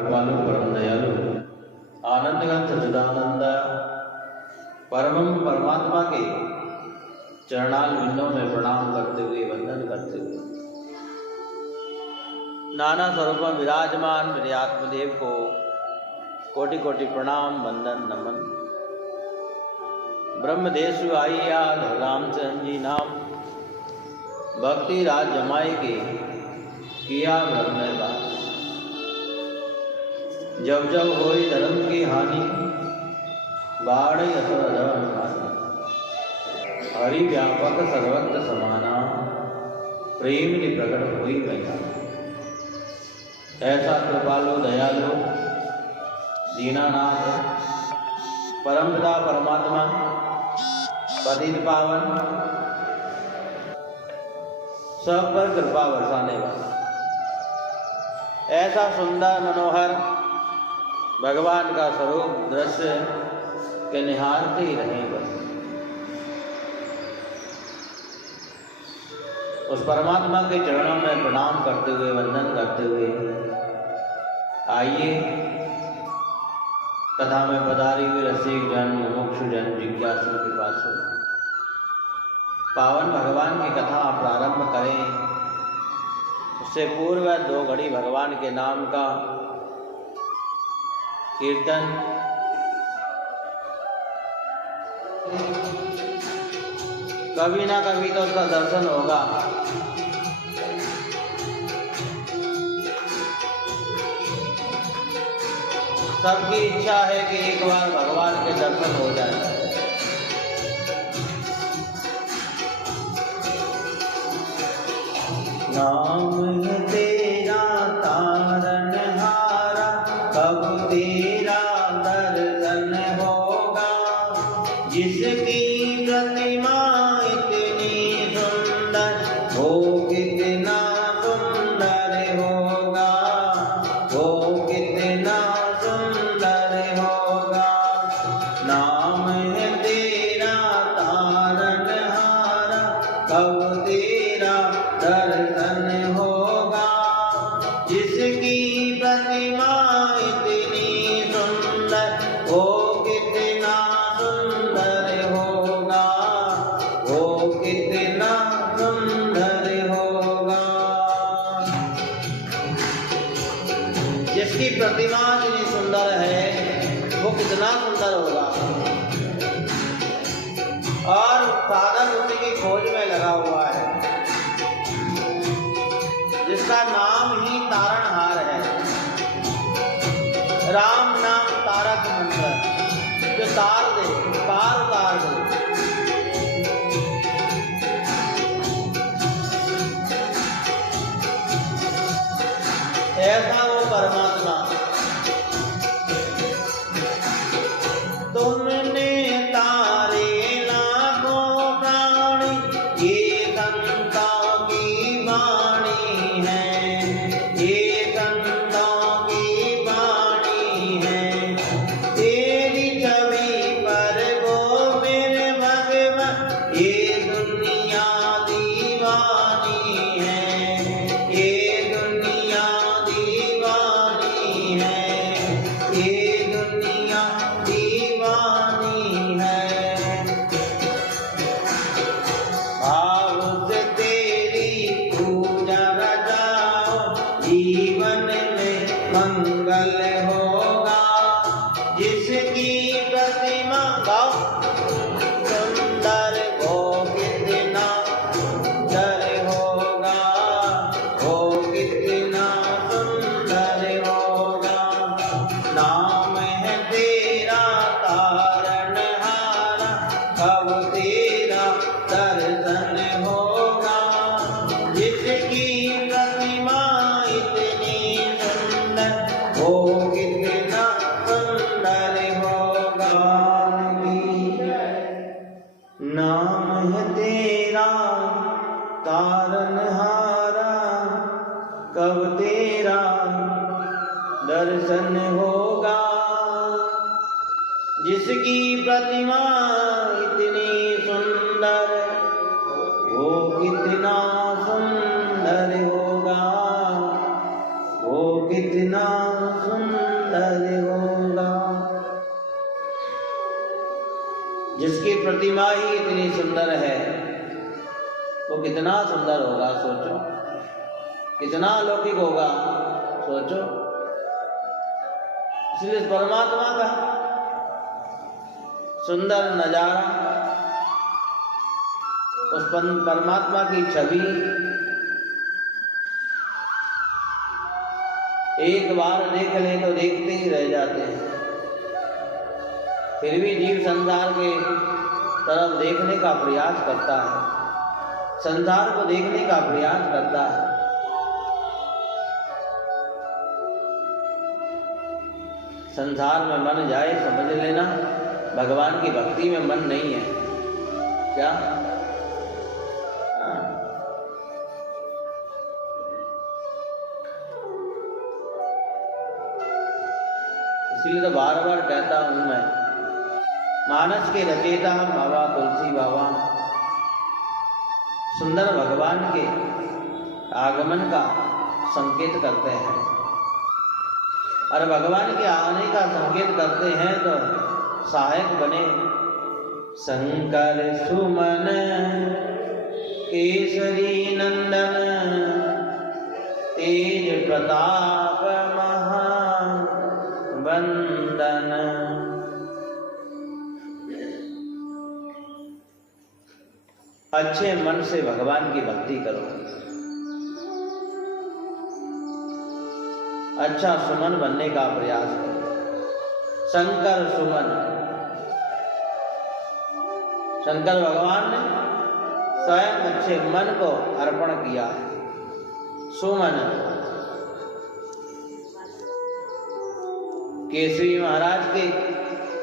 कृपालु परम दयालु आनंद घन सच्चिदानंद परम परमात्मा के चरणाल बिंदों में प्रणाम करते हुए वंदन करते हुए नाना स्वरूप विराजमान मेरे आत्मदेव को कोटि कोटि प्रणाम वंदन नमन। ब्रह्मदेशु आइया रामचंद्र जी नाम भक्ति राज जमाए के किया ब्रह्म बात। जब जब होई धर्म की हानि बाढ़ अधर्म हरि व्यापक सर्वत्र समाना प्रेम ने प्रकट हुई मैया। ऐसा कृपालु दयालु दीनानाथ परमपिता परमात्मा पतित पावन सब पर कृपा बरसाने वाला ऐसा सुंदर मनोहर भगवान का स्वरूप दृश्य के निहारते ही रहें बस। उस परमात्मा के चरणों में प्रणाम करते हुए वंदन करते हुए आइए कथा में पधारी हुई रसिक जन मुमुक्षु जन जिज्ञासु पिपासु पावन भगवान की कथा प्रारंभ करें। उससे पूर्व 2 घड़ी भगवान के नाम का कीर्तन कभी ना कभी तो उसका दर्शन होगा। सबकी इच्छा है कि एक बार भगवान के दर्शन हो जाए। नाम है तेरा तारनहारा कब तेरा दर्शन होगा। जिसकी प्रतिमा इतनी सुंदर वो कितना सुंदर होगा। वो कितना सुंदर होगा। नाम है तेरा तारनहारा कब तेरा दर्शन होगा। जिसकी प्रतिमा इतनी सुंदर वो कितना सुंदर होगा। वो कितना सुंदर होगा। जिसकी प्रतिमा इतनी सुंदर है वो कितना सुंदर होगा। और साधक उसी की खोज में लगा हुआ है जिसका नाम ही तारणहार है। राम नाम तारक मंत्र जो तार दे पार उतार दे। ऐसा वो परमात्मा तुमने तारे लाखों प्राणी ये संतों की वाणी है। ये संतों की वाणी है। तेरी छवि पर वो मेरे भगवान ये दुनिया दीवानी है। ये दुनिया दीवानी है। ये दुनिया दीवानी है। भाव से तेरी पूजा रचाओ जीवन में मंगल होगा। जिसकी प्रतिमा सुंदर वो कितना सुंदर होगा। वो कितना सुंदर होगा। नाम है तेरा तारणहारा कब तेरा दर्शन होगा। जिसकी प्रतिमा इतनी सुंदर वो कितना सुंदर होगा। नाम है तेरा तारणहारा कब तेरा दर्शन होगा। जिसकी प्रतिमा इतनी सुंदर वो कितना सुंदर होगा। वो कितना सुंदर जिसकी प्रतिमा ही इतनी सुंदर है वो कितना सुंदर होगा सोचो, कितना अलौकिक होगा सोचो। इसलिए परमात्मा का सुंदर नजारा, उस परमात्मा की छवि एक बार देख लें तो देखते ही रह जाते हैं। फिर भी जीव संसार के तरफ देखने का प्रयास करता है, संसार को देखने का प्रयास करता है। संसार में मन जाए समझ लेना भगवान की भक्ति में मन नहीं है। क्या इसलिए तो बार बार कहता हूं मैं, मानस के रचेता बाबा तुलसी बाबा सुंदर भगवान के आगमन का संकेत करते हैं, और भगवान के आने का संकेत करते हैं तो सहायक बने। शंकर सुमन केसरी नंदन तेज प्रताप वंदन। अच्छे मन से भगवान की भक्ति करो, अच्छा सुमन बनने का प्रयास करो। शंकर सुमन, शंकर भगवान ने स्वयं अच्छे मन को अर्पण किया है। सुमन केसरी महाराज के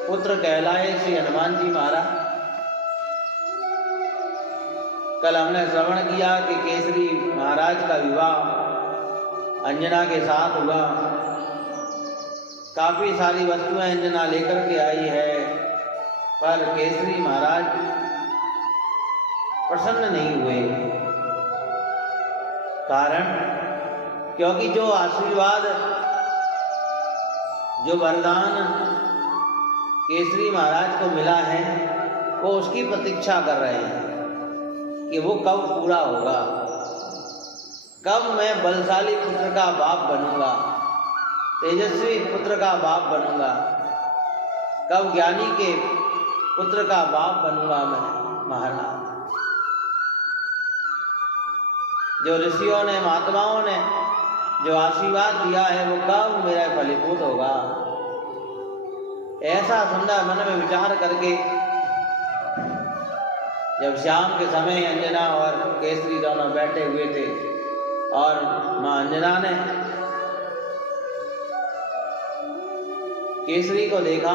पुत्र कहलाए श्री हनुमान जी महाराज। कल हमने श्रवण किया कि केसरी महाराज का विवाह अंजना के साथ हुआ। काफी सारी वस्तुएं अंजना लेकर के आई है, पर केसरी महाराज प्रसन्न नहीं हुए। कारण क्योंकि जो आशीर्वाद, जो वरदान केसरी महाराज को मिला है वो उसकी प्रतीक्षा कर रहे हैं कि वो कब पूरा होगा, कब मैं बलशाली पुत्र का बाप बनूंगा, तेजस्वी पुत्र का बाप बनूंगा, कब ज्ञानी के पुत्र का बाप बनूंगा मैं महाराज। जो ऋषियों ने महात्माओं ने जो आशीर्वाद दिया है वो कब मेरा फलीभूत होगा। ऐसा सुंदर मन में विचार करके जब शाम के समय अंजना और केसरी दोनों बैठे हुए थे और मां अंजना ने केसरी को देखा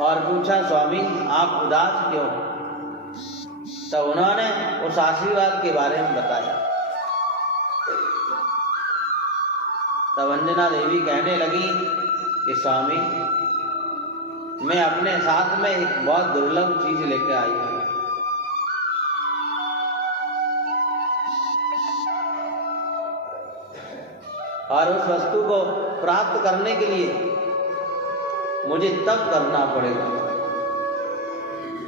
और पूछा, स्वामी आप उदास क्यों? तो उन्होंने उस आशीर्वाद के बारे में बताया। तब अंजना देवी कहने लगी कि स्वामी मैं अपने साथ में एक बहुत दुर्लभ चीज लेकर आई हूं। और उस वस्तु को प्राप्त करने के लिए मुझे तप करना पड़ेगा।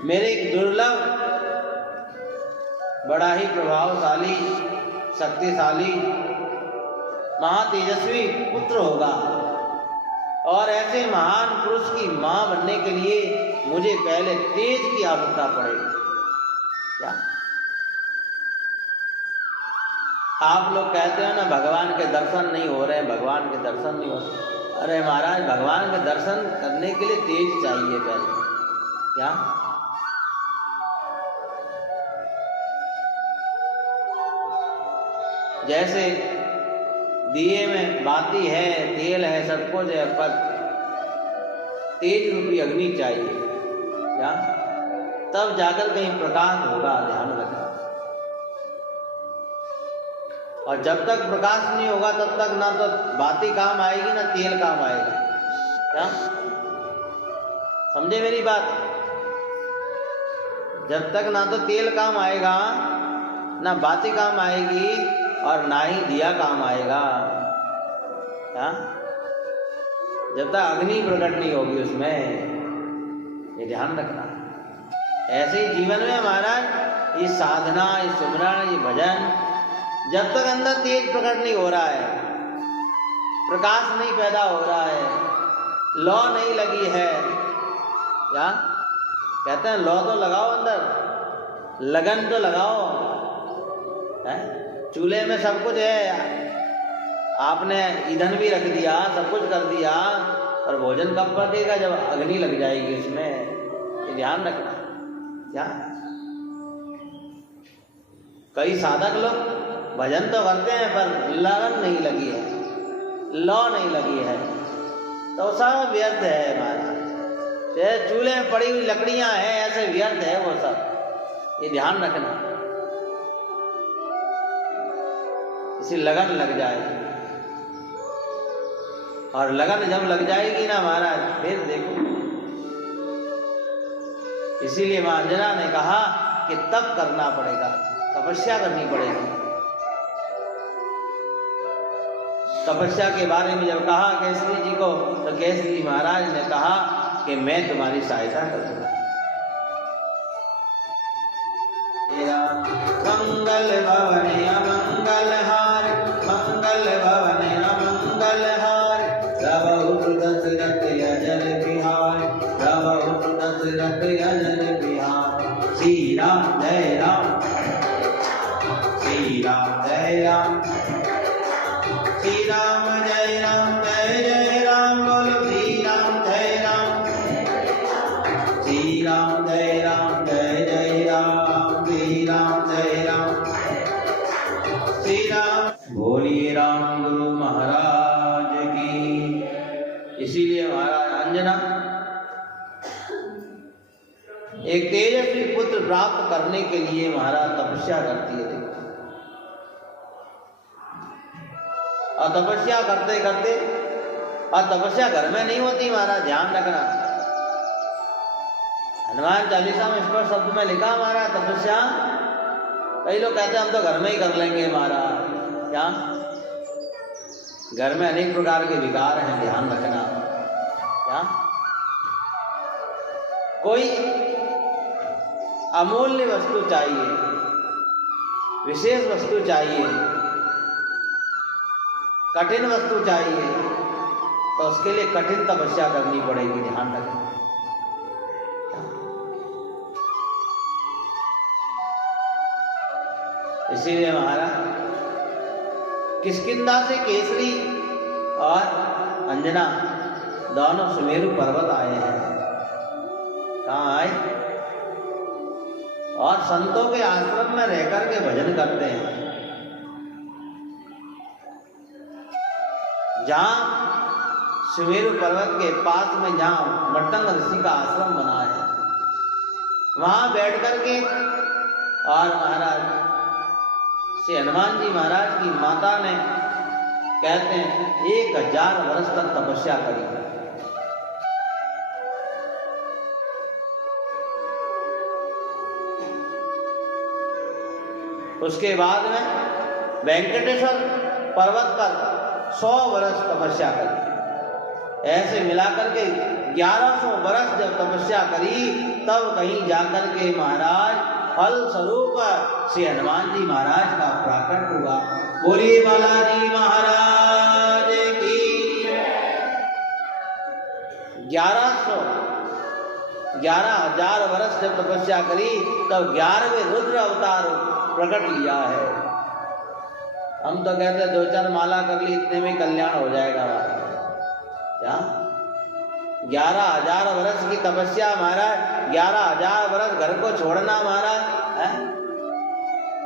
मेरे एक दुर्लभ, बड़ा ही प्रभावशाली, शक्तिशाली, महातेजस्वी पुत्र होगा, और ऐसे महान पुरुष की मां बनने के लिए मुझे पहले तेज की आवश्यकता पड़ेगी। क्या आप लोग कहते हो ना भगवान के दर्शन नहीं हो रहे, भगवान के दर्शन नहीं हो रहे। अरे महाराज, भगवान के दर्शन करने के लिए तेज चाहिए पहले। क्या जैसे दिए में बाती है, तेल है, सब कुछ है, पर तेज रूपी अग्नि चाहिए। क्या तब जाकर कहीं प्रकाश होगा, ध्यान रखना। और जब तक प्रकाश नहीं होगा तब तक ना तो बाती काम आएगी ना तेल काम आएगा। क्या समझे मेरी बात? जब तक ना तो तेल काम आएगा, ना बाती काम आएगी, और ना ही दिया काम आएगा। जब तक अग्नि प्रकट नहीं होगी उसमें। ये ध्यान रखना। ऐसे ही जीवन में महाराज ये साधना, ये सुमरण, ये भजन, जब तक अंदर तेज प्रकट नहीं हो रहा है, प्रकाश नहीं पैदा हो रहा है, लौ नहीं लगी है, क्या कहते हैं, लौ तो लगाओ अंदर, लगन तो लगाओ है? चूल्हे में सब कुछ है, आपने ईंधन भी रख दिया, सब कुछ कर दिया, और भोजन कब पकेगा? जब अग्नि लग जाएगी उसमें। ये ध्यान रखना। क्या कई साधक लोग भजन तो करते हैं पर लगन नहीं लगी है, लौ नहीं लगी है, तो सब व्यर्थ है महाराज। चूल्हे में पड़ी हुई लकड़ियां हैं, ऐसे व्यर्थ है वो सब। ये ध्यान रखना। इसी लगन लग जाए, और लगन जब लग जाएगी ना महाराज, फिर देखो। इसीलिए मां अंजना ने कहा कि तप करना पड़ेगा, तपस्या करनी पड़ेगी। तपस्या के बारे में जब कहा केसरी जी को, तो केसरी महाराज ने कहा कि मैं तुम्हारी सहायता करूंगा। मंगल भवन अमंगल हार, मंगल भवन अमंगल हार, प्रभु दशरथ अजर बिहार, प्रभु दशरथ अजर बिहार। श्री राम जय राम, श्री राम जय राम, श्री राम जय राम, जय जय राम, बोलो श्री राम जय राम, श्री राम जय राम, जय जय राम, श्री राम जय राम, श्री राम। बोलिए राम गुरु महाराज की। इसीलिए महाराज अंजना एक तेजस्वी पुत्र प्राप्त करने के लिए महाराज तपस्या करती है। देखो, और तपस्या करते करते, और तपस्या घर में नहीं होती महाराज, ध्यान रखना। हनुमान चालीसा में स्पष्ट शब्द में लिखा महाराज तपस्या। कई लोग कहते हैं हम तो घर में ही कर लेंगे महाराज। क्या? घर में अनेक प्रकार के विकार हैं, ध्यान रखना। क्या? कोई अमूल्य वस्तु चाहिए, विशेष वस्तु चाहिए, कठिन वस्तु चाहिए, तो उसके लिए कठिन तपस्या करनी पड़ेगी, ध्यान रखना। इसीलिए महाराज किष्किंधा से केसरी और अंजना दोनों सुमेरु पर्वत आए हैं। कहाँ आए? और संतों के आश्रम में रहकर के भजन करते हैं। जहां सुमेरु पर्वत के पास में जहां मट्टंग ऋषि का आश्रम बना है, वहां बैठ करके, और महाराज श्री हनुमान जी महाराज की माता ने कहते हैं 1000 वर्ष तक तपस्या करी। उसके बाद में वेंकटेश्वर पर्वत पर 100 वर्ष तपस्या करी। ऐसे मिलाकर के 1100 वर्ष जब तपस्या करी, तब कहीं जाकर के महाराज फल स्वरूप श्री हनुमान जी महाराज का प्रकट हुआ। बोलिए बालाजी महाराज की। 11,000 वर्ष जब तपस्या करी, तब 11वें रुद्र अवतार प्रकट लिया है। हम तो कहते हैं 2-4 माला कर ली, इतने में कल्याण हो जाएगा। क्या? 11,000 वर्ष की तपस्या महाराज, 11,000 वर्ष घर को छोड़ना महाराज है?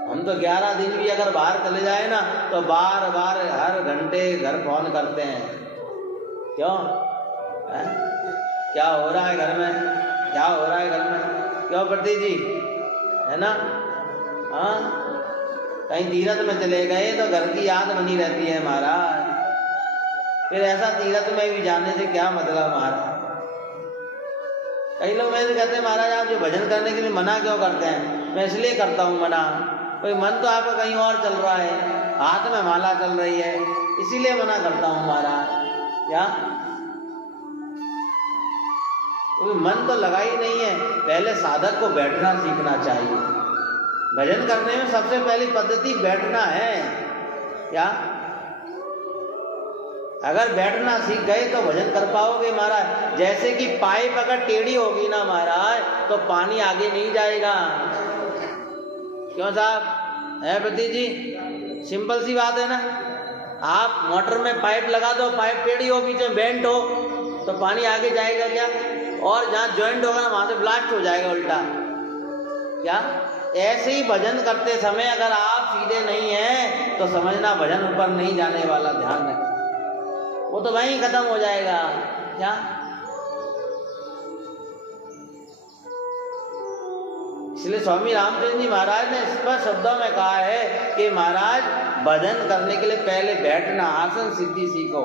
हम तो 11 दिन भी अगर बाहर चले जाए ना, तो बार बार हर घंटे घर फोन करते हैं। क्यों है? क्या हो रहा है घर में, क्या हो रहा है घर में? क्यों प्रति जी, है ना? हाँ, कहीं तीर्थ में चले गए तो घर की याद बनी रहती है महाराज। फिर ऐसा तीर्थ में भी जाने से क्या मतलब महाराज? कई लोग मेरे कहते हैं महाराज आप जो भजन करने के लिए मना क्यों करते हैं? मैं इसलिए करता हूँ मना, कोई मन तो आपका कहीं और चल रहा है, हाथ में माला चल रही है, इसीलिए मना करता हूँ महाराज। क्या? क्योंकि मन तो लगा ही नहीं है। पहले साधक को बैठना सीखना चाहिए। भजन करने में सबसे पहली पद्धति बैठना है। क्या? अगर बैठना सीख गए तो भजन कर पाओगे महाराज। जैसे कि पाइप अगर टेढ़ी होगी ना महाराज तो पानी आगे नहीं जाएगा। क्यों साहब? है प्रतीक जी, सिंपल सी बात है ना। आप मोटर में पाइप लगा दो, पाइप टेढ़ी हो, बीच में बेंट हो, तो पानी आगे जाएगा क्या? और जहाँ ज्वाइंट होगा वहां से ब्लास्ट हो जाएगा उल्टा। क्या? ऐसे ही भजन करते समय अगर आप सीधे नहीं हैं तो समझना भजन ऊपर नहीं जाने वाला। ध्यान रखें, वो तो वहीं खत्म हो जाएगा। क्या? इसलिए स्वामी रामचंद्र जी महाराज ने स्पष्ट शब्दों में कहा है कि महाराज भजन करने के लिए पहले बैठना, आसन सिद्धि सीखो,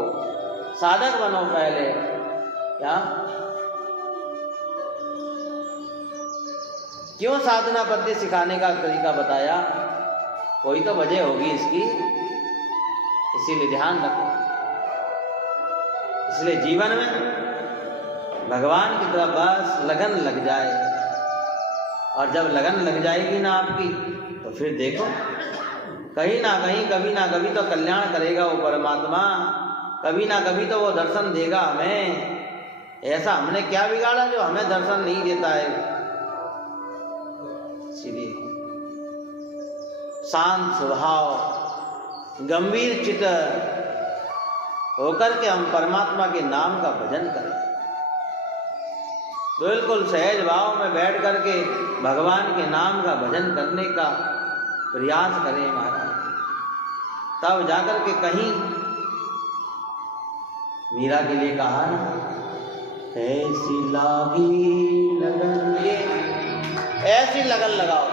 साधक बनो पहले। क्या? क्यों साधना पद्धति सिखाने का तरीका बताया? कोई तो वजह होगी इसकी, इसीलिए ध्यान रखो। इसलिए जीवन में भगवान की तरफ बस लगन लग जाए, और जब लगन लग जाएगी ना आपकी तो फिर देखो कहीं ना कहीं कभी ना कभी तो कल्याण करेगा वो परमात्मा। कभी ना कभी तो वो दर्शन देगा हमें। ऐसा हमने क्या बिगाड़ा जो हमें दर्शन नहीं देता है? सीधी शांत स्वभाव, गंभीर चित्त होकर के हम परमात्मा के नाम का भजन करें। बिल्कुल सहज भाव में बैठ करके भगवान के नाम का भजन करने का प्रयास करें महाराज। तब जाकर के कहीं मीरा के लिए कहा ना, ऐसी लागी लगन, ये ऐसी लगन लगाओ,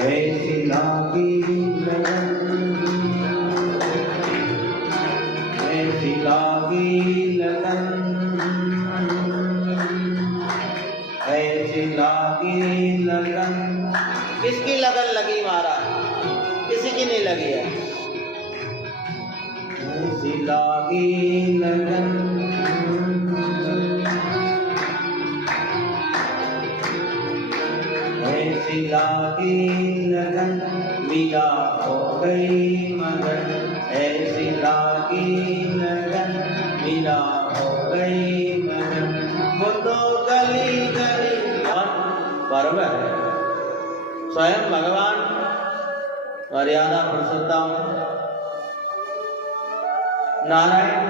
ऐसी लागी लगन, ऐसी लागी लगन, ऐसी लागी लगन। किसकी लगन लगी महाराज? किसी की नहीं लगी है। ऐसी लागी लगन, ऐसी लागी लगन, मीरा हो गई मगन, ऐसी लागी लगन, मीरा हो गई मगन। वो तो गली गली पर्व है। स्वयं भगवान मर्यादा पुरुषोत्तम नारायण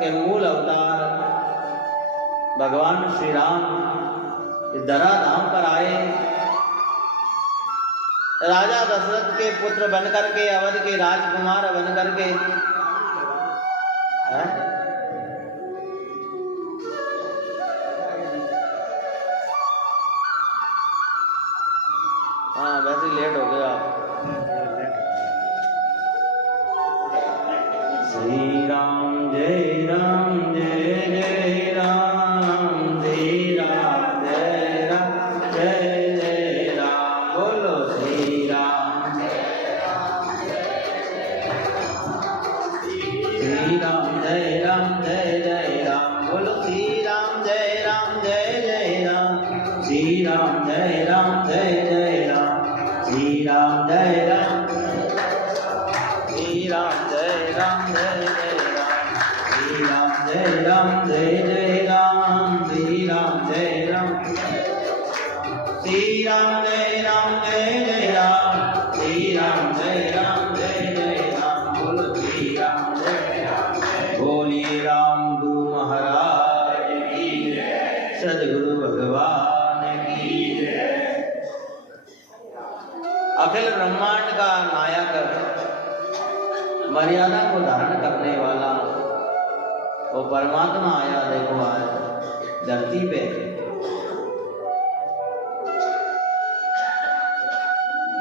के मूल अवतार भगवान श्री राम इस धराधाम पर आए। राजा दशरथ के पुत्र बनकर के, अवध के राजकुमार बनकर के, हाँ वैसे लेट हो गया आप। श्री राम जय राम, जय जय राम, श्री राम जय राम, जय जय राम। बोलो श्री राम जय राम, श्री राम जय राम, जय जय राम। बोलो श्री राम जय राम, जय जय राम, श्री राम जय राम, जय जय राम, श्री राम जय राम, श्री राम जय राम, जय जय राम, श्री राम जय राम, जय जय राम, श्री राम जय राम, श्री राम जय राम, जय जय राम, श्री राम जय राम, जय जय राम। बोलो श्री राम जय राम। बोलिए राम गुरु महाराज की जय, सद्गुरु भगवान की जय। अखिल ब्रह्मांड का नायक, मर्यादा को धारण करने वाला वो परमात्मा आया। देखो आज धरती पे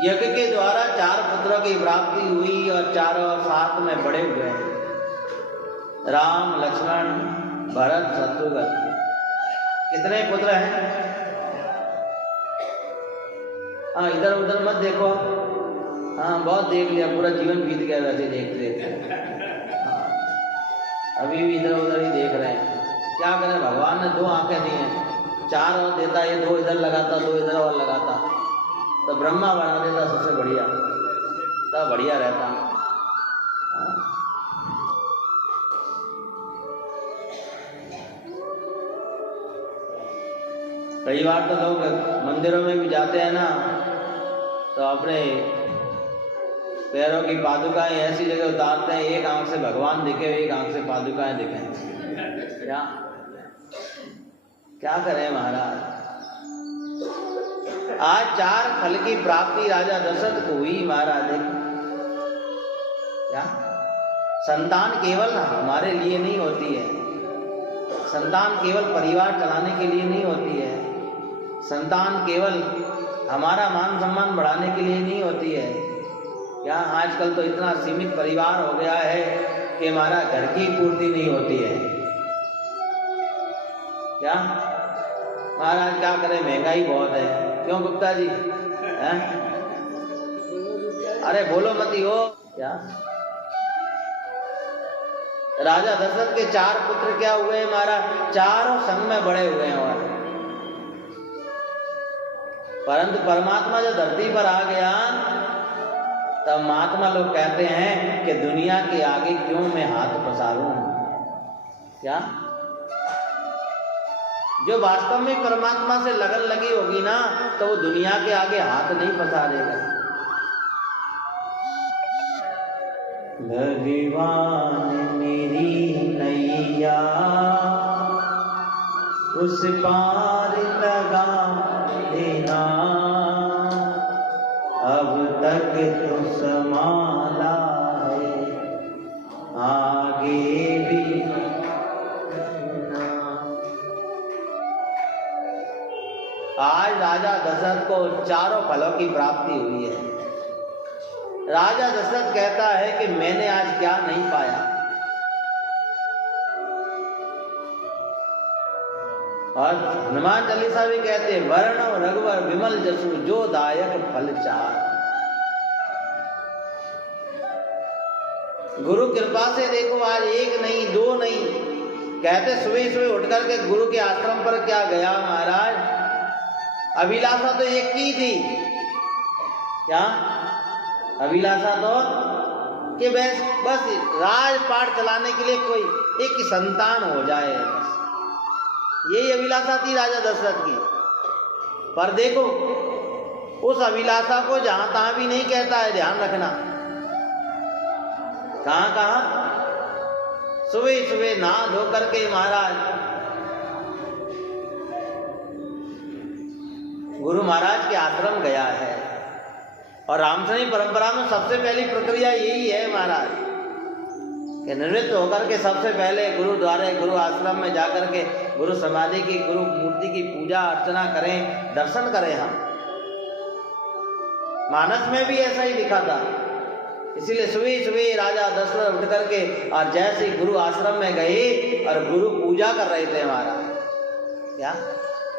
यज्ञ के द्वारा 4 पुत्रों की प्राप्ति हुई और चारों साथ में बड़े हुए हैं, राम, लक्ष्मण, भरत, शत्रुघ्न। कितने पुत्र हैं? हाँ इधर उधर मत देखो। हाँ बहुत देख लिया, पूरा जीवन बीत गया वैसे देखते देखते। अभी भी इधर उधर ही देख रहे हैं। क्या करें, भगवान ने 2 आंखें दी हैं, 4 और देता, ये 2 इधर लगाता, 2 इधर और लगाता, तो ब्रह्मा बना देता सबसे बढ़िया, तब बढ़िया रहता। कई बार तो लोग मंदिरों में भी जाते हैं ना, तो अपने पैरों की पादुकाएं ऐसी जगह उतारते हैं, एक आंख से भगवान दिखे, एक आंख से पादुकाएं दिखें। क्या करें महाराज। आज 4 फल की प्राप्ति राजा दशरथ को हुई महाराज। क्या संतान केवल हमारे लिए नहीं होती है, संतान केवल परिवार चलाने के लिए नहीं होती है, संतान केवल हमारा मान सम्मान बढ़ाने के लिए नहीं होती है। क्या आजकल तो इतना सीमित परिवार हो गया है कि हमारा घर की पूर्ति नहीं होती है। क्या महाराज क्या करें, महंगाई बहुत है। क्यों गुप्ता जी हैं? अरे बोलो मती हो। क्या राजा दशरथ के 4 पुत्र क्या हुए महाराज, चारों संग में बड़े हुए हैं। और परंतु परमात्मा जो धरती पर आ गया, तब महात्मा लोग कहते हैं कि दुनिया के आगे क्यों मैं हाथ पसारूं। क्या जो वास्तव में परमात्मा से लगन लगी होगी ना, तो वो दुनिया के आगे हाथ नहीं पसारेगा। भगवान मेरी नैया उस पार लगा देना, अब तक तो संभाला है आगे भी। आज राजा दशरथ को 4 फलों की प्राप्ति हुई है। राजा दशरथ कहता है कि मैंने आज क्या नहीं पाया। और हनुमान चालीसा भी कहते हैं, वर्ण रघुवर विमल जसु जो दायक फल चार। गुरु कृपा से देखो आज 1 नहीं 2 नहीं, कहते सुबह सुबह उठ करके गुरु के आश्रम पर क्या गया महाराज। अभिलाषा तो एक की थी। क्या अभिलाषा तो कि बस राजपाट चलाने के लिए कोई एक ही संतान हो जाए, बस यही अभिलाषा थी राजा दशरथ की। पर देखो उस अभिलाषा को जहां तहां भी नहीं कहता है, ध्यान रखना। कहां कहां सुबह सुबह नहा धो करके महाराज गुरु महाराज के आश्रम गया है। और रामसनी परंपरा में सबसे पहली प्रक्रिया यही है महाराज कि निवृत्त होकर के सबसे पहले गुरु द्वारे गुरु आश्रम में जाकर के गुरु समाधि की गुरु मूर्ति की पूजा अर्चना करें, दर्शन करें। हम मानस में भी ऐसा ही लिखा था। इसीलिए सुबह सुबह राजा दशरथ उठ करके और जैसे गुरु आश्रम में गए और गुरु पूजा कर रहे थे महाराज। क्या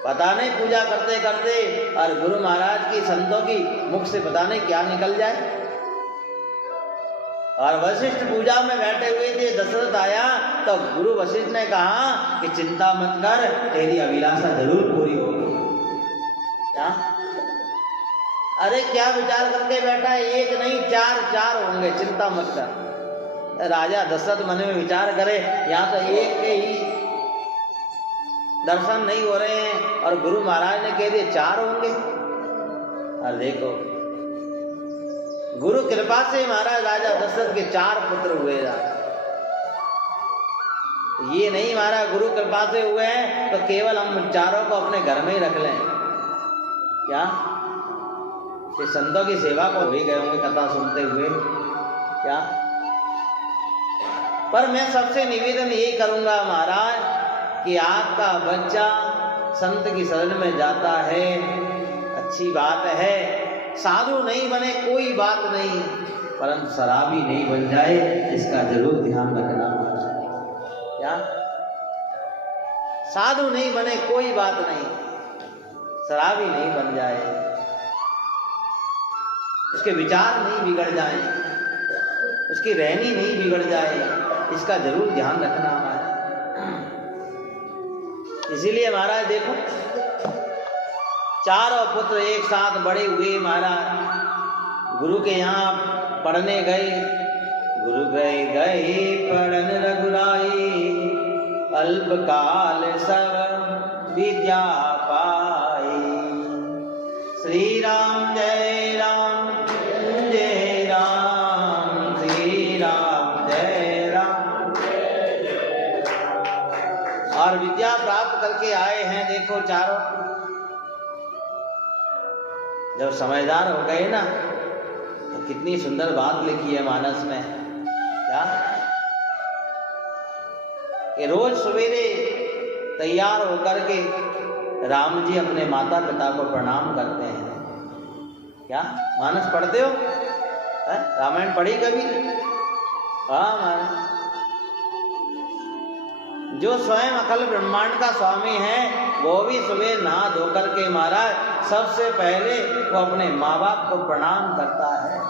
पता नहीं पूजा करते करते और गुरु महाराज की संतों की मुख से पता नहीं क्या निकल जाए। और वशिष्ठ पूजा में बैठे हुए थे, दशरथ आया तो गुरु वशिष्ठ ने कहा कि चिंता मत कर, तेरी अभिलाषा जरूर पूरी होगी। क्या अरे क्या विचार करके बैठा है, 1 नहीं 4 होंगे, चिंता मत कर। राजा दशरथ मन में विचार करे, यहाँ तो 1 के ही दर्शन नहीं हो रहे हैं और गुरु महाराज ने कह दिए 4 होंगे। और देखो गुरु कृपा से महाराज राजा दशरथ के 4 पुत्र हुए। ये नहीं महाराज गुरु कृपा से हुए हैं तो केवल हम चारों को अपने घर में ही रख लें। क्या ये संतों की सेवा को हो ही गए होंगे कथा सुनते हुए। क्या पर मैं सबसे निवेदन यही करूंगा महाराज कि आपका बच्चा संत की शरण में जाता है, अच्छी बात है। साधु नहीं बने कोई बात नहीं, परंतु शराबी नहीं बन जाए, इसका जरूर ध्यान रखना। क्या साधु नहीं बने कोई बात नहीं, शराबी नहीं बन जाए, उसके विचार नहीं बिगड़ जाए, उसकी रहनी नहीं बिगड़ जाए, इसका जरूर ध्यान रखना हमारा। इसीलिए महाराज देखो, चारों पुत्र एक साथ बड़े हुए महाराज, गुरु के यहाँ पढ़ने गए। गुरु गए गए पढ़न रघुराई, अल्पकाल सब विद्या पाई। श्री राम जय राम जय राम, श्री राम जय राम। और विद्या प्राप्त करके आए हैं देखो चारों। जब समझदार हो गए ना, तो कितनी सुंदर बात लिखी है मानस में। क्या कि रोज सवेरे तैयार होकर के राम जी अपने माता पिता को प्रणाम करते हैं। क्या मानस पढ़ते हो? रामायण पढ़ी कभी? हाँ महाराज, जो स्वयं अखिल ब्रह्मांड का स्वामी है वो भी सुबह नहा धोकर के महाराज सबसे पहले वो अपने माँ बाप को प्रणाम करता है।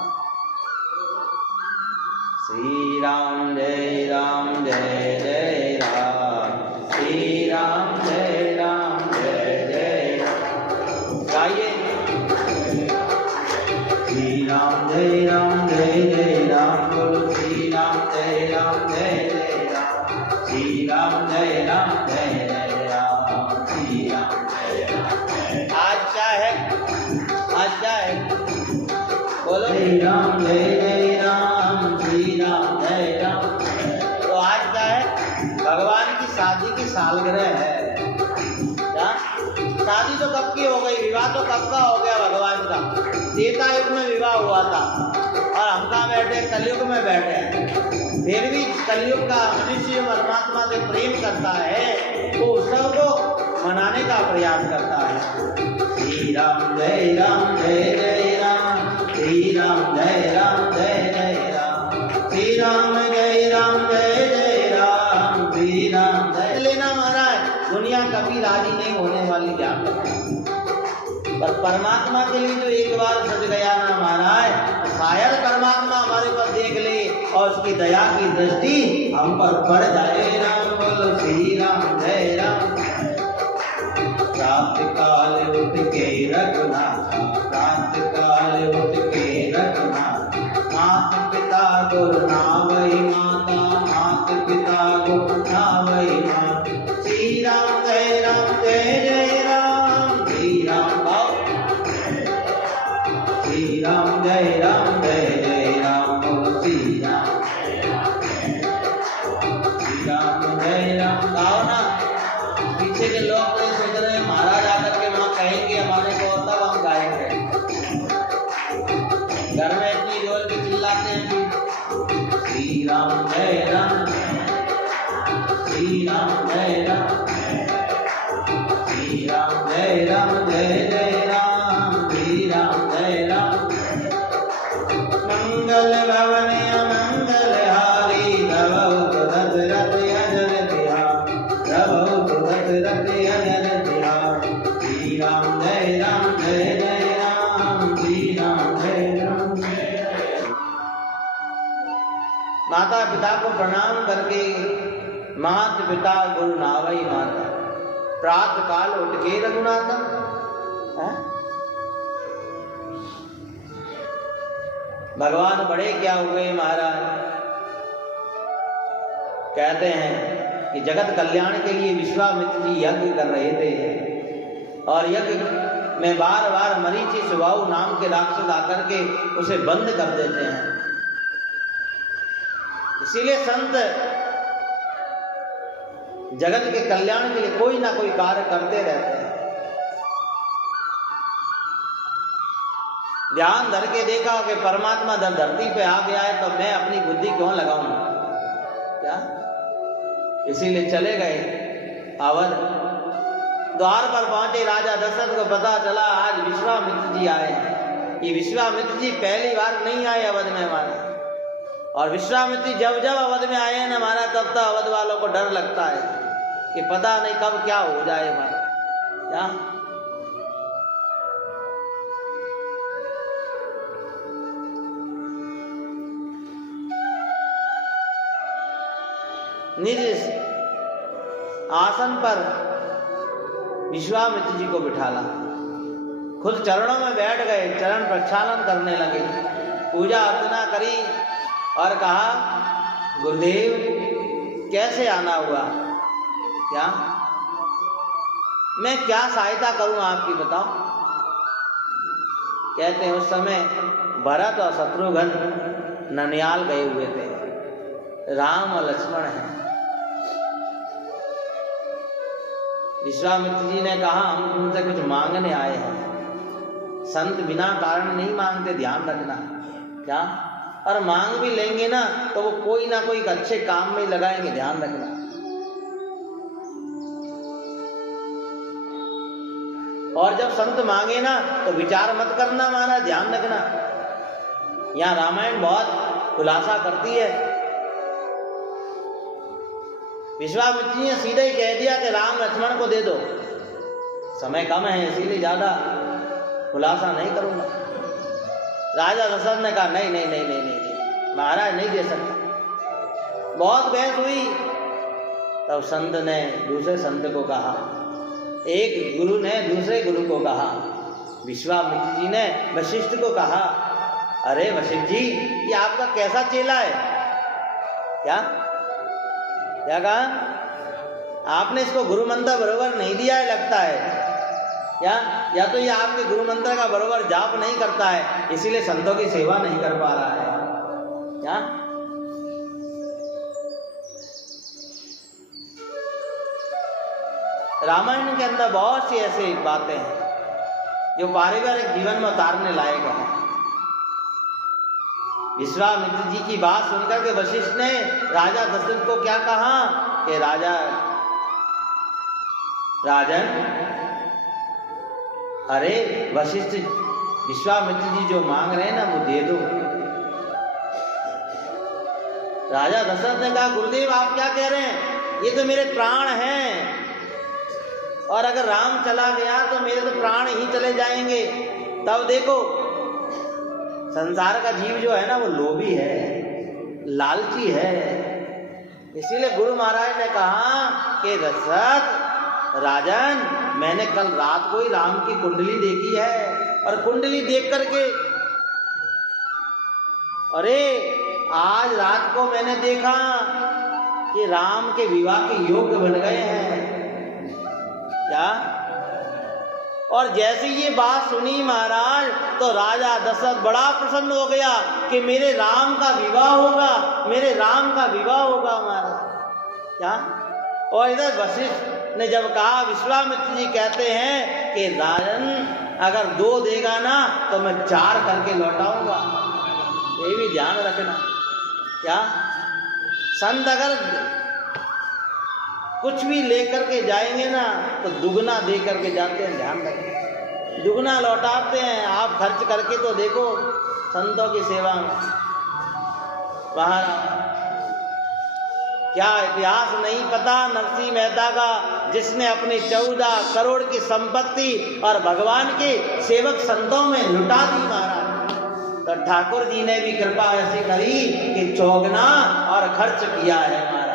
श्री राम जय राम जय जय राम, श्री राम जय जय राम। गाइए, श्री राम जय जय राम, बोलो श्री राम जय जय राम, श्री राम जय राम, श्री राम जय राम। आज क्या है? आज क्या है? बोलो श्री राम जय राम, श्री राम जय राम। तो आज क्या है? भगवान की शादी की सालगिरह है। क्या? शादी तो कब की हो गई, विवाह तो कब का हो गया भगवान का। त्रेता युग में विवाह हुआ था और हम कहाँ बैठे? कलयुग में बैठे। फिर भी कलयुग का मनुष्य परमात्मा से प्रेम करता है, वो उत्सव को मनाने का प्रयास करता है। श्री राम जय राम जय जय राम, श्री राम जय राम जय जय राम, श्री राम जय राम जय जय राम, श्री राम जय। लेना महाराज, दुनिया कभी राजी नहीं होने वाली, ध्यान रखना। पर परमात्मा के लिए जो एक बार सज गया ना महाराज, शायद परमात्मा हमारे पर देख ले और उसकी दया की दृष्टि हम पर पड़ जाए। राम बोलो श्री राम जय राम। प्रात काल उठ के रखना, प्रात काल उठ के रखना, मात पिता गुरु नावई माता, मात पिता गुरु नावई माता। श्री राम जय जय राम, श्री राम भाव, श्री राम जय राम, बोलो श्री राम, श्री राम जय राम। गाओ ना, पीछे के लोग तो सोच रहे हैं महाराज आकर के वहां कहेंगे हमारे को, तब हम गाएंगे। घर में इतनी जोर के चिल्लाते हैं श्री राम जय राम, श्री राम जय राम, श्री राम जय राम जय जय राम, श्री राम जय राम। मंगल भवन मंगल हारी, धवौ तुरत रत अजर बिहार, धवौ तुरत रत अजर बिहार। श्री राम जय राम जय जय राम, श्री राम जय राम। माता पिता को प्रणाम करके, मात पिता गुरु नावई माता, प्रात काल उठ के रघुनाथा। भगवान बड़े क्या हुए महाराज, कहते हैं कि जगत कल्याण के लिए विश्वामित्र जी यज्ञ कर रहे थे और यज्ञ में बार बार मरीचि सुबाहु नाम के राक्षस आकर के उसे बंद कर देते हैं। इसीलिए संत जगत के कल्याण के लिए कोई ना कोई कार्य करते रहते हैं। ध्यान धर के देखा कि परमात्मा धरती पे आ गया है तो मैं अपनी बुद्धि क्यों लगाऊं? क्या? इसीलिए चले गए अवध। द्वार पर पहुंचे, राजा दशरथ को पता चला आज विश्वामित्र जी आए हैं। ये विश्वामित्र जी पहली बार नहीं आए अवध में हमारे, और विश्वामित्र जी जब जब अवध में आए हैं हमारा, तब तक अवध वालों को डर लगता है कि पता नहीं कब क्या हो जाए हमारा। क्या? निज आसन पर विश्वामित्र जी को बिठाला, खुद चरणों में बैठ गए, चरण प्रक्षालन करने लगे, पूजा अर्चना करी और कहा गुरुदेव कैसे आना हुआ, क्या मैं क्या सहायता करूं आपकी, बताओ। कहते हैं उस समय भरत और शत्रुघ्न ननियाल गए हुए थे, राम और लक्ष्मण हैं। विश्वामित्र जी ने कहा हम तुमसे कुछ मांगने आए हैं। संत बिना कारण नहीं मांगते, ध्यान रखना। क्या? और मांग भी लेंगे ना तो वो कोई ना कोई अच्छे काम में लगाएंगे, ध्यान रखना। और जब संत मांगे ना तो विचार मत करना हमारा, ध्यान रखना। यहाँ रामायण बहुत खुलासा करती है। विश्वामित्र जी ने सीधे ही कह दिया कि राम लक्ष्मण को दे दो, समय कम है इसीलिए ज्यादा खुलासा नहीं करूंगा। राजा दशरथ ने कहा नहीं नहीं नहीं नहीं नहीं महाराज नहीं दे सकता। बहुत बहस हुई, तब संत ने दूसरे संत को कहा, एक गुरु ने दूसरे गुरु को कहा, विश्वामित्र जी ने वशिष्ठ को कहा, अरे वशिष्ठ जी ये आपका कैसा चेला है, क्या क्या कहा आपने, इसको गुरु मंत्र बरोबर नहीं दिया है लगता है, या तो ये आपके गुरु मंत्र का बरोबर जाप नहीं करता है इसीलिए संतों की सेवा नहीं कर पा रहा है, क्या। रामायण के अंदर बहुत सी ऐसी बातें हैं जो पारिवारिक जीवन में उतारने लायक है। विश्वामित्र जी की बात सुनकर के वशिष्ठ ने राजा दशरथ को क्या कहा कि राजन, अरे वशिष्ठ विश्वामित्र जी जो मांग रहे हैं ना वो दे दो। राजा दशरथ ने कहा गुरुदेव आप क्या कह रहे हैं, ये तो मेरे प्राण हैं और अगर राम चला गया तो मेरे तो प्राण ही चले जाएंगे। तब देखो संसार का जीव जो है ना वो लोभी है, लालची है, इसीलिए गुरु महाराज ने कहा कि दशरथ राजन मैंने कल रात को ही राम की कुंडली देखी है और कुंडली देख करके अरे आज रात को मैंने देखा कि राम के विवाह के योग्य बन गए हैं, क्या। और जैसे ये बात सुनी महाराज तो राजा दशरथ बड़ा प्रसन्न हो गया कि मेरे राम का विवाह होगा, मेरे राम का विवाह होगा महाराज, क्या। और इधर वशिष्ठ ने जब कहा, विश्वामित्र जी कहते हैं कि राजन अगर 2 देगा ना तो मैं 4 करके लौटाऊंगा, ये भी ध्यान रखना, क्या। संत अगर कुछ भी लेकर के जाएंगे ना तो दुगना दे करके जाते हैं, ध्यान रखें, दुगना लौटाते हैं। आप खर्च करके तो देखो संतों की सेवा में, वहाँ क्या इतिहास नहीं पता नरसिंह मेहता का, जिसने अपनी 14 करोड़ की संपत्ति और भगवान के सेवक संतों में लुटा दी महाराज। तो ठाकुर जी ने भी कृपा ऐसी करी कि चौगना और खर्च किया है महाराज।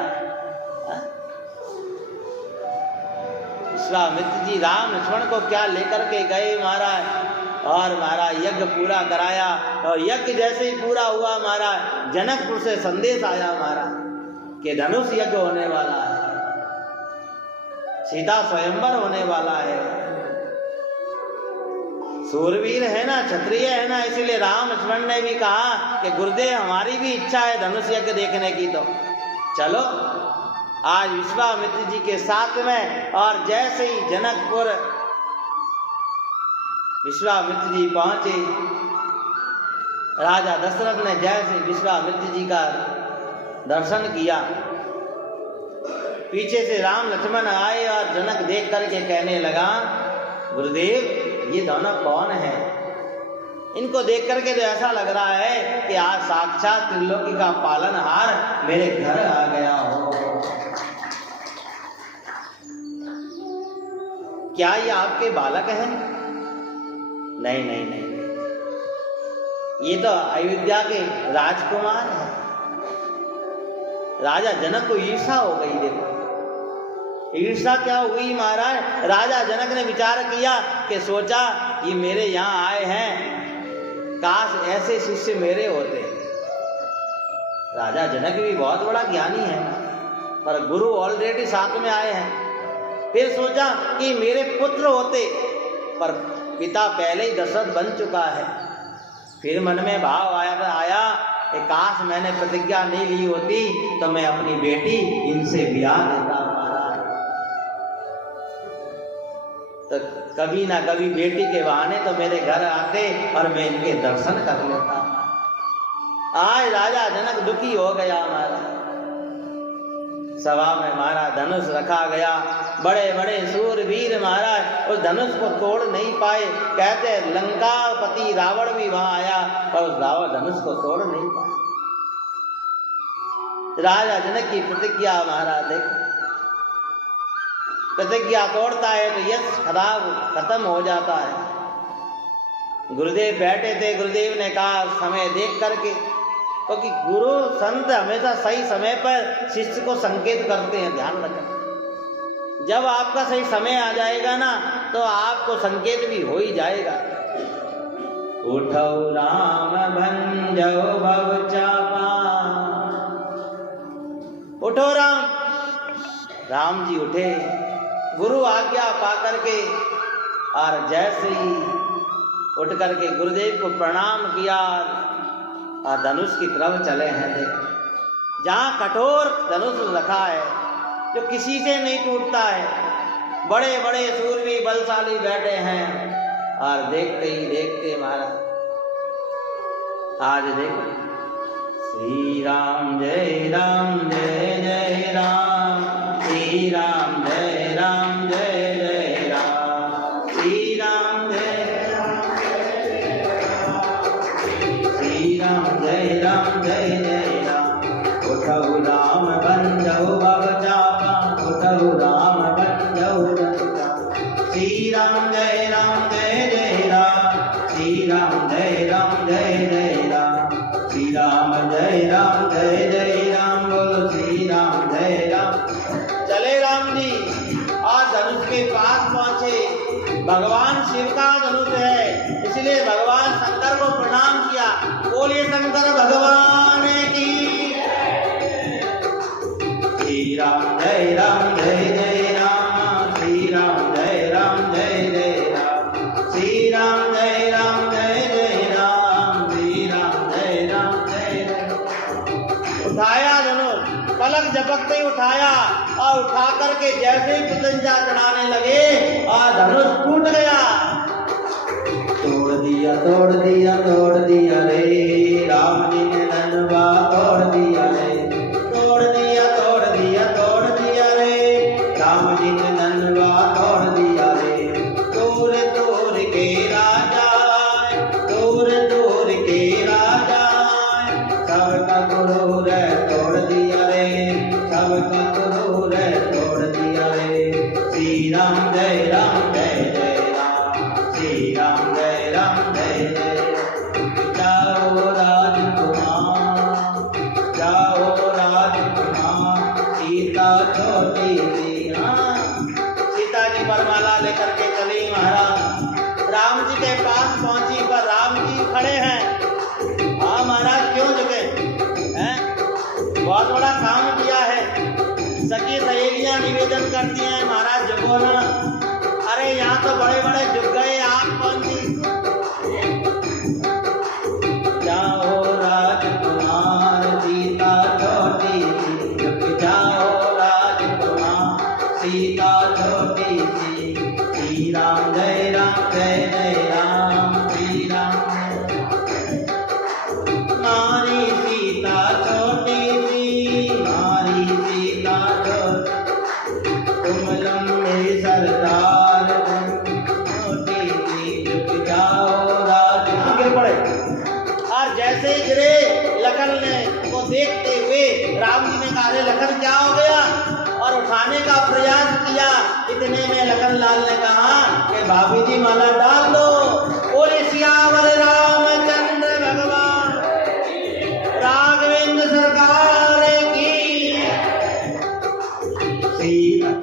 विश्वामित्र जी राम लक्ष्मण को क्या लेकर के गए महाराज, और महाराज यज्ञ पूरा कराया। और यज्ञ जैसे ही पूरा हुआ महाराज जनकपुर से संदेश आया महाराज कि धनुष यज्ञ होने वाला है, सीता स्वयंवर होने वाला है। सूरवीर है ना, क्षत्रिय है ना, इसीलिए राम लक्ष्मण ने भी कहा कि गुरुदेव हमारी भी इच्छा है धनुष यज्ञ देखने की, तो चलो आज विश्वामित्र जी के साथ में। और जैसे ही जनकपुर विश्वामित्र जी पहुंचे, राजा दशरथ ने जैसे विश्वामित्र जी का दर्शन किया, पीछे से राम लक्ष्मण आए और जनक देख करके कहने लगा, गुरुदेव ये दोनों कौन है। इनको देख करके तो ऐसा लग रहा है कि आज साक्षात त्रिलोकी का पालनहार मेरे घर आ गया हो। क्या ये आपके बालक हैं? नहीं नहीं नहीं, ये तो अयोध्या के राजकुमार हैं। राजा जनक को ईर्षा हो गई। देखो ईर्षा क्या हुई महाराज। राजा जनक ने विचार किया कि सोचा ये मेरे यहाँ आए हैं, काश ऐसे शिष्य मेरे होते। राजा जनक भी बहुत बड़ा ज्ञानी है, पर गुरु ऑलरेडी साथ में आए हैं। फिर सोचा कि मेरे पुत्र होते, पर पिता पहले ही दशरथ बन चुका है। फिर मन में भाव आया कि काश मैंने प्रतिज्ञा नहीं ली होती तो मैं अपनी बेटी इनसे ब्याह देता महाराज, तो कभी ना कभी बेटी के बहाने तो मेरे घर आते और मैं इनके दर्शन कर लेता। आज राजा जनक दुखी हो गया महाराज। सभा में महाराज धनुष रखा गया, बड़े बड़े सूरवीर महाराज उस धनुष को तोड़ नहीं पाए। कहते लंकापति रावण भी वहां आया और उस रावण धनुष को तोड़ नहीं पाया। राजा जनक की प्रतिज्ञा महाराज देखो, प्रतिज्ञा तोड़ता है तो यश खत्म हो जाता है। गुरुदेव बैठे थे, गुरुदेव ने कहा समय देख करके, क्योंकि गुरु संत हमेशा सही समय पर शिष्य को संकेत करते हैं, ध्यान रखें। जब आपका सही समय आ जाएगा ना तो आपको संकेत भी हो ही जाएगा। उठो राम भंजो भव चापा, उठो राम। राम जी उठे, गुरु आज्ञा पा करके, और जैसे ही उठ करके गुरुदेव को प्रणाम किया और धनुष की तरफ चले हैं। देख जहाँ कठोर धनुष रखा है जो किसी से नहीं टूटता है, बड़े बड़े सूरवीर बलशाली बैठे हैं, और देखते ही देखते महाराज आज देखो श्री राम जय राम जय जय राम, श्री राम जय राम जय जय राम, श्री राम जय राम जय राम जय जय राम। उठो राम बंजो भव चापा, उठो राम बंजो भव चापा, श्री राम जय राम जय जय राम, श्री राम जय राम जय जय राम, श्री राम जय राम जय जय राम, बोलो श्री राम जय राम। चले राम जी आज धनुष के पास पहुंचे। भगवान शिव का धनुष है, इसलिए भगवान शंकर को प्रणाम किया। बोलिए शंकर भगवान की। श्री राम जय राम जय जय राम, श्री राम जय राम जय जय राम, श्री राम जय राम जय जय राम, श्री राम जय राम जय जय। उठाया धनुष, पलक झपकते ही उठाया, और उठा करके जैसे ही पतंजा चढ़ाने लगे और धनुष टूट गया। तोड़ दिया तोड़ दिया तोड़ दिया रे, राम जी ने धनुबा तोड़ दिया रे, तोड़ दिया तोड़ दिया तोड़ दिया रे, राम जी ने धनुबा तोड़ दिया रे। दूर दूर के राजा, दूर दूर के राजा, सबका गुरु रे तोड़ दिया रे, सबका गुरु रे तोड़ दिया रे। श्री राम जय राम जय जय राम, श्री राम जय राम जय जय। जाओ राजकुमार, जाओ राजकुमार, सीता छोटी सी। हाँ सीता जी वरमाला लेकर के चली महाराज। राम जी के पास पहुंची पर राम जी खड़े हैं। हाँ महाराज क्यों झुके हैं, बहुत बड़ा काम किया है। सखी सहेलियां निवेदन करती हैं महाराज झुको ना। अरे यहाँ तो बड़े बड़े झुक गए, आप कौन सी। जाओ राजकुमार सीता छोटी सी, झुक जाओ राजकुमार सीता छोटी सी। श्री राम जय राम जय जय राम, श्री राम नारी सीता छोटी सी, नारी सीता छोटी, तुम लंबे सरदार छोटी सी, झुक जाओ राज। आगे बढ़े और जैसे ही गिरे लखन ने को देखते हुए राम जी ने कहा अरे लखन क्या हो गया, और उठाने का प्रयास किया। इतने में लखन लाल ने कहा कि भाभी जी माला डाल दो। बोले सियावर रामचंद्र भगवान राघवेंद्र सरकार की। 3